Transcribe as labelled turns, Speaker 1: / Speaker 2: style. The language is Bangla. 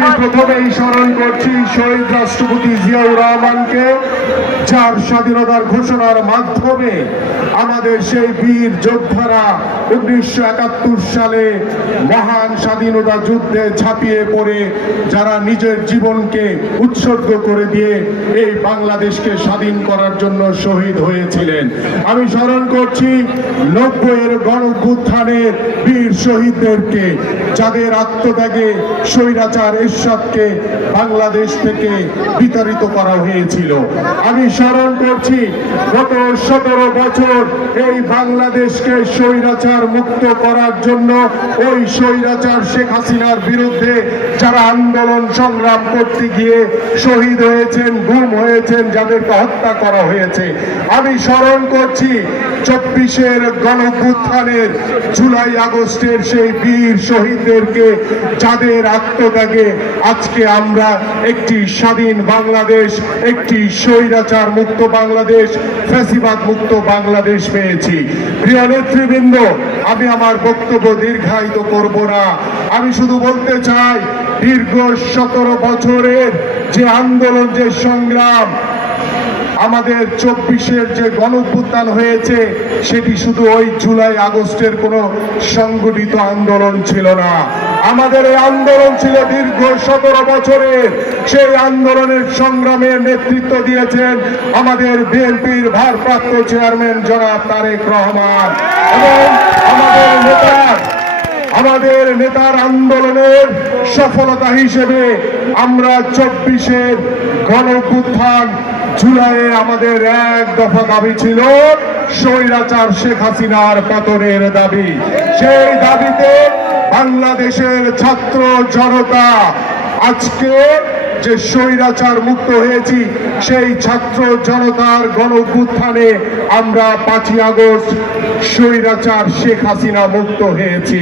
Speaker 1: আমি প্রথমেই স্মরণ করছি শহীদ রাষ্ট্রপতি জিয়াউর রহমানকে। যার স্বাধীনতার ঘোষণার মাধ্যমে আমাদের সেই বীর যোদ্ধারা উনিশশো একাত্তর সালে মহান স্বাধীনতা যুদ্ধে ঝাঁপিয়ে পড়ে, যারা নিজের জীবনকে উৎসর্গ করে দিয়ে এই বাংলাদেশকে স্বাধীন করার জন্য শহীদ হয়েছিলেন। আমি স্মরণ করছি নব্বইয়ের গণভ্যুত্থানের বীর শহীদদেরকে, যাদের আত্মত্যাগে স্বৈরাচার এরশাদকে বাংলাদেশ থেকে বিতাড়িত করা হয়েছিল। আমি স্মরণ করছি। গত সতেরো বছর এই বাংলাদেশকে স্বৈরাচার মুক্ত করার জন্য ওই স্বৈরাচার শেখ হাসিনার বিরুদ্ধে যারা আন্দোলন সংগ্রাম করতে গিয়ে শহীদ হয়েছেন, গুম হয়েছেন, যাদেরকে হত্যা করা হয়েছে। আমি স্মরণ করছি, চব্বিশের গণভ্যুত্থানের জুলাই আগস্টের সেই বীর শহীদদেরকে যাদের আত্মত্যাগে আজকে আমরা একটি স্বাধীন বাংলাদেশ, একটি স্বৈরাচার মুক্ত বাংলাদেশ, ফ্যাসিবাদ মুক্ত বাংলাদেশ পেয়েছি। প্রিয় নেতৃবৃন্দ, আমি আমার বক্তব্য দীর্ঘায়িত করব না। আমি শুধু বলতে চাই, দীর্ঘ সতেরো বছরের যে আন্দোলন, যে সংগ্রাম, আমাদের চব্বিশের যে গণভ্যুত্থান হয়েছে, সেটি শুধু ওই জুলাই আগস্টের কোনো সংগঠিত আন্দোলন ছিল না। আমাদের এই আন্দোলন ছিল দীর্ঘ সতেরো বছরের। সেই আন্দোলনের সংগ্রামের নেতৃত্ব দিয়েছেন আমাদের বিএনপির ভারপ্রাপ্ত চেয়ারম্যান জনাব তারেক রহমান। এবং আমাদের নেতার আমাদের নেতার আন্দোলনের সফলতা হিসেবে আমরা চব্বিশের গণপুত্থান জুলাইয়ে আমাদের এক দফা দাবি ছিল স্বৈরাচার শেখ হাসিনার পতনের দাবি। সেই দাবিতে বাংলাদেশের ছাত্র জনতা আজকে যে স্বৈরাচার মুক্ত হয়েছি, সেই ছাত্র জনতার গণ আমরা পাঁচই আগস্ট স্বৈরাচার শেখ হাসিনা মুক্ত হয়েছি।